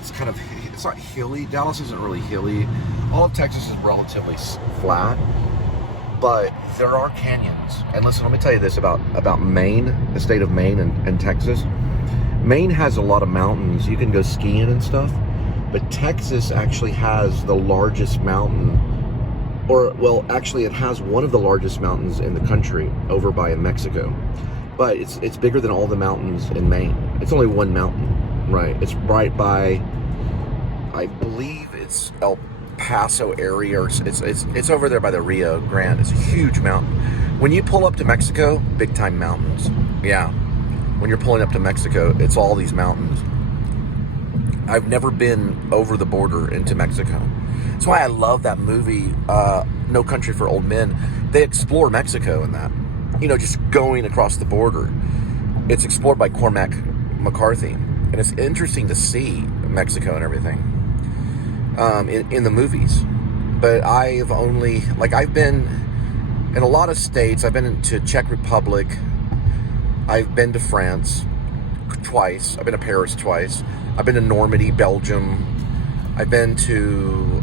it's kind of, it's not hilly. Dallas isn't really hilly. All of Texas is relatively flat, but there are canyons. And listen, let me tell you this about Maine, the state of Maine and Texas. Maine has a lot of mountains. You can go skiing and stuff, but Texas actually has the largest mountain, or, well, actually it has one of the largest mountains in the country over by Mexico. But it's bigger than all the mountains in Maine. It's only one mountain, right? It's right by, I believe it's El Paso area, or it's over there by the Rio Grande. It's a huge mountain. When you pull up to Mexico, big time mountains. Yeah, when you're pulling up to Mexico, it's all these mountains. I've never been over the border into Mexico. That's why I love that movie, No Country for Old Men. They explore Mexico in that. You know, just going across the border. It's explored by Cormac McCarthy. And it's interesting to see Mexico and everything in the movies. But I've only, like, I've been in a lot of states. I've been to Czech Republic. I've been to France twice. I've been to Paris twice. I've been to Normandy, Belgium. I've been to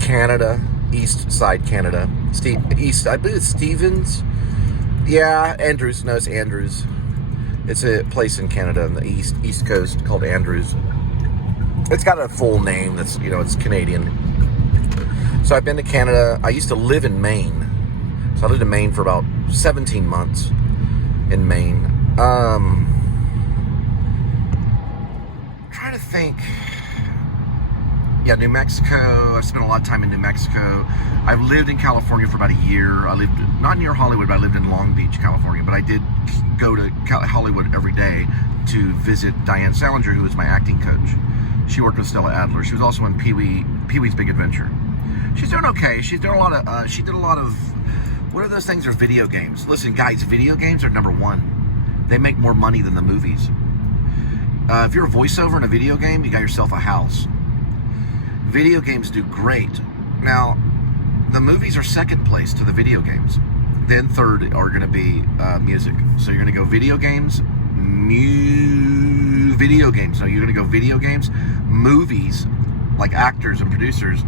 Canada, East Side Canada. I believe it's Stevens. Yeah, Andrews. No, it's Andrews. It's a place in Canada on the East Coast called Andrews. It's got a full name that's, you know, it's Canadian. So I've been to Canada. I used to live in Maine. So I lived in Maine for about 17 months in Maine. Trying to think. Yeah, New Mexico. I've spent a lot of time in New Mexico. I've lived in California for about a year. I lived not near Hollywood, but I lived in Long Beach, California. But I did go to Hollywood every day to visit Diane Salinger, who was my acting coach. She worked with Stella Adler. She was also in Pee-wee's Big Adventure. She's doing okay. She's doing a lot of. She did a lot of. What are those things? Are video games? Listen, guys, video games are number one. They make more money than the movies. If you're a voiceover in a video game, you got yourself a house. Video games do great. Now, the movies are second place to the video games. Then third are going to be music. So you're going to go video games, video games. So you're going to go video games, movies, like actors and producers.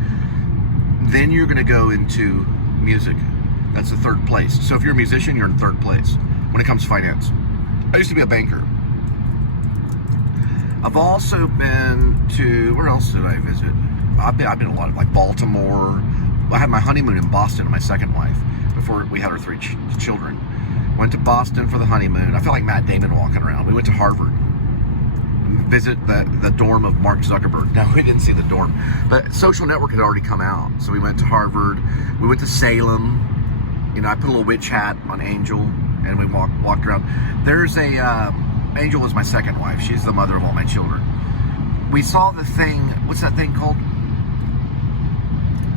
Then you're going to go into music. That's the third place. So if you're a musician, you're in third place when it comes to finance. I used to be a banker. I've also been to, where else did I visit? I've been a lot of, like, Baltimore. I had my honeymoon in Boston with my second wife before we had our three children. Went to Boston for the honeymoon. I felt like Matt Damon walking around. We went to Harvard. Visit the dorm of Mark Zuckerberg. No, we didn't see the dorm. But Social Network had already come out. So we went to Harvard. We went to Salem. You know, I put a little witch hat on Angel and we walked around. There's a, Angel was my second wife. She's the mother of all my children. We saw the thing, what's that thing called?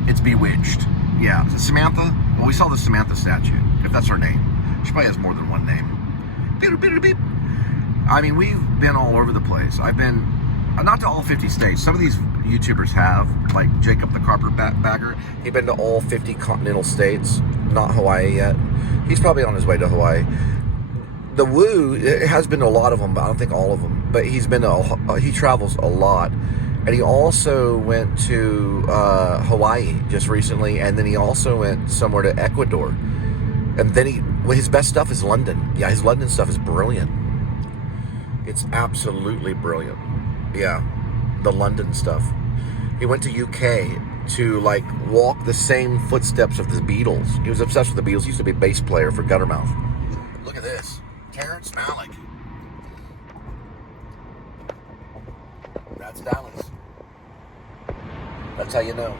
It's Bewitched. Yeah, is it Samantha? Well, we saw the Samantha statue, if that's her name. She probably has more than one name. Beep, beep, beep. I mean, we've been all over the place. I've been, not to all 50 states. Some of these YouTubers have, like Jacob the Carpetbagger. He's been to all 50 continental states, not Hawaii yet. He's probably on his way to Hawaii. The Woo has been to a lot of them, but I don't think all of them. But he's been to, he travels a lot. And he also went to Hawaii just recently, and then he also went somewhere to Ecuador. And then his best stuff is London. Yeah, his London stuff is brilliant. It's absolutely brilliant. Yeah, the London stuff. He went to UK to, like, walk the same footsteps of the Beatles. He was obsessed with the Beatles. He used to be a bass player for Guttermouth. Look at this. Terrence Malick. That's Dallas. That's how you know.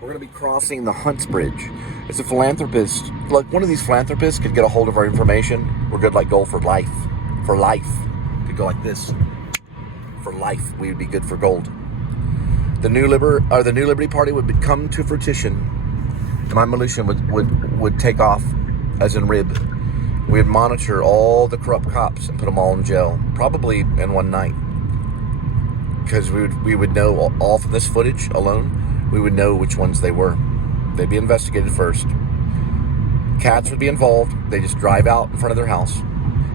We're going to be crossing the Hunts Bridge. It's a philanthropist. Like, one of these philanthropists could get a hold of our information. We're good like gold for life. For life. Could go like this. For life, we would be good for gold. The New Liberty Party would come to fruition. And my militia would take off, as in rib. We'd monitor all the corrupt cops and put them all in jail, probably in one night. Because we would know all from this footage alone, we would know which ones they were. They'd be investigated first. Cats would be involved. They just drive out in front of their house.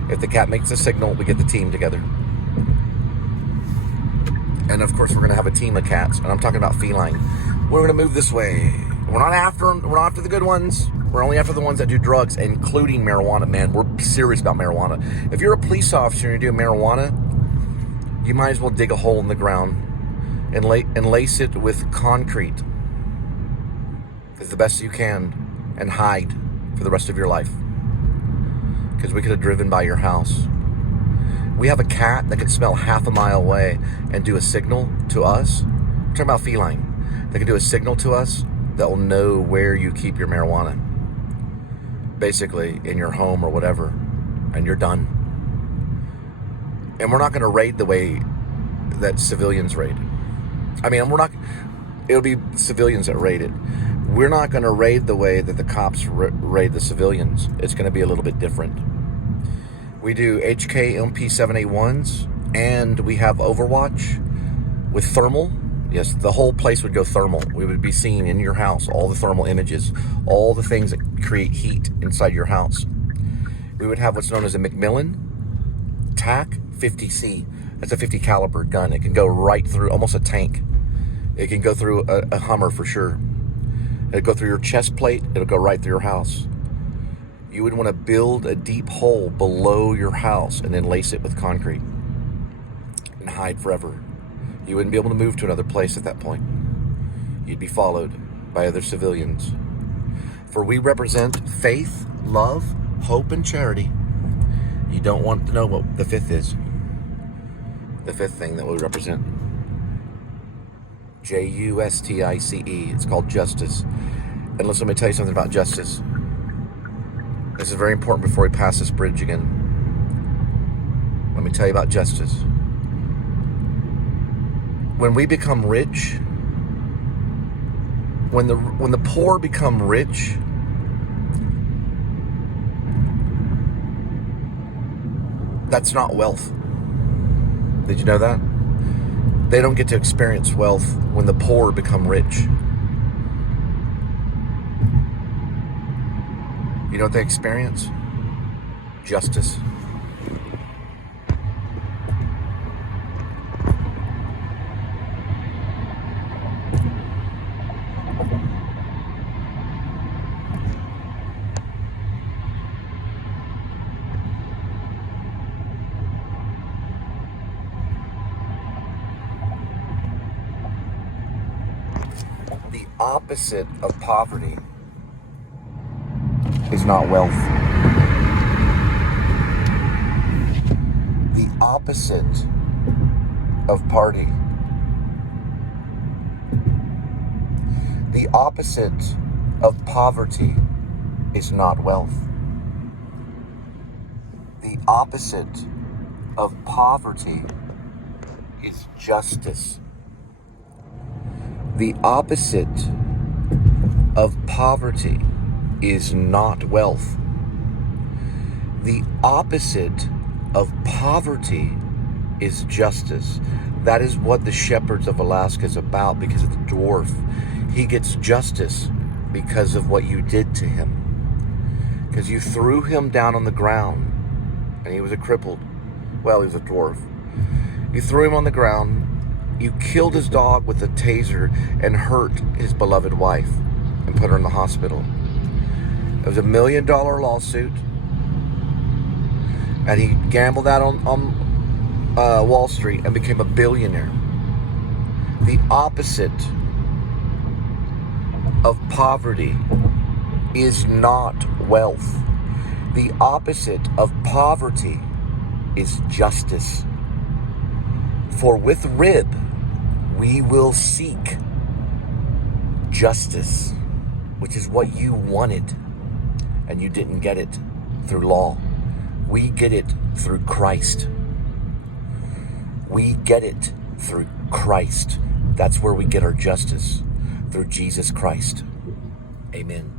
If the cat makes a signal, we get the team together. And of course, we're going to have a team of cats. And I'm talking about feline. We're going to move this way. We're not after them. We're not after the good ones. We're only after the ones that do drugs, including marijuana, man. We're serious about marijuana. If you're a police officer and you're doing marijuana, you might as well dig a hole in the ground and lace it with concrete as the best you can and hide for the rest of your life. Because we could have driven by your house. We have a cat that can smell half a mile away and do a signal to us. We're talking about feline. They can do a signal to us that will know where you keep your marijuana. Basically, in your home or whatever. And you're done. And we're not going to raid the way that civilians raid. I mean, it'll be civilians that raid it. We're not going to raid the way that the cops raid the civilians. It's going to be a little bit different. We do HK MP7A1s, and we have Overwatch with thermal. Yes, the whole place would go thermal. We would be seeing in your house all the thermal images, all the things that create heat inside your house. We would have what's known as a Macmillan TAC 50C. That's a 50 caliber gun. It can go right through almost a tank. It can go through a Hummer for sure. It'll go through your chest plate. It'll go right through your house. You would want to build a deep hole below your house and then lace it with concrete and hide forever. You wouldn't be able to move to another place at that point. You'd be followed by other civilians. For we represent faith, love, hope, and charity. You don't want to know what the fifth is. The fifth thing that we represent. Justice. It's called justice. And listen, let me tell you something about justice. This is very important before we pass this bridge again. Let me tell you about justice. When we become rich, when the poor become rich, that's not wealth. Did you know that? They don't get to experience wealth when the poor become rich. You know what they experience? Justice. The opposite of poverty is not wealth. The opposite of party. The opposite of poverty is not wealth. The opposite of poverty is justice. The opposite of poverty is not wealth. The opposite of poverty is justice. That is what the Shepherds of Alaska is about, because of the dwarf. He gets justice because of what you did to him. Because you threw him down on the ground, and he was a crippled. Well, he was a dwarf. You threw him on the ground. You killed his dog with a taser and hurt his beloved wife and put her in the hospital. It was $1 million lawsuit, and he gambled out on Wall Street and became a billionaire. The opposite of poverty is not wealth. The opposite of poverty is justice. For with rib we will seek justice, which is what you wanted, and you didn't get it through law. We get it through Christ. We get it through Christ. That's where we get our justice, through Jesus Christ. Amen.